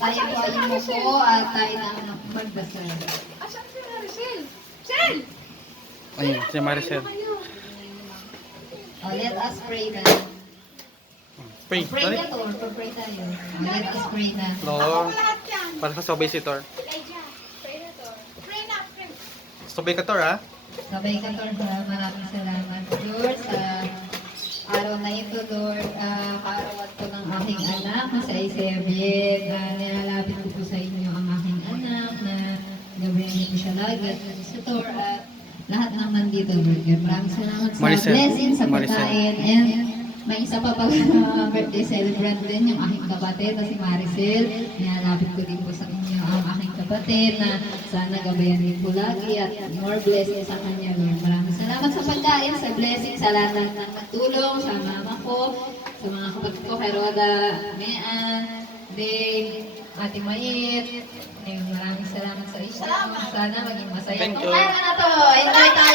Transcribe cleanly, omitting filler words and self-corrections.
Tayo po ay umuko at tayo na ang magdasal. Asan si Maricel? Maricel! Ayun, si Maricel. Let us pray na. Pray. Pray na to, pray tayo. Let us pray na. Lord, Lahat yan. para sa visitor. Elijah, pray na to. Pray na, pray. Subay ka to, ha? Sabay ka, Lord, maraming salamat, Lord, sa araw na ito, Lord. Kaarawan ko ng aking anak na sa Isabel. Nilalapit ko po sa inyo ang aking anak na gabayan ko siya lagi at visitor at lahat naman dito, Lord. Maraming salamat sa Maricel. blessing, sa Maricel. pagkain, and may isa pa pag birthday celebrant din, yung aking kapatid na si Maricel. Nilalapit ko din po sa inyo ang aking kapatid na sana gabayan din po lagi at more blessing sa kanya, Lord. Maraming salamat sa pagkain, sa blessing, sa lahat ng nagtulong, sa mama ko, sa mga kapatid ko, kay Roda, Mean, Dave, Ate Mayit. Ayun, maraming salamat sa inyo. Sana maging masaya. Thank you. Kung kaya na to, enjoy tayo.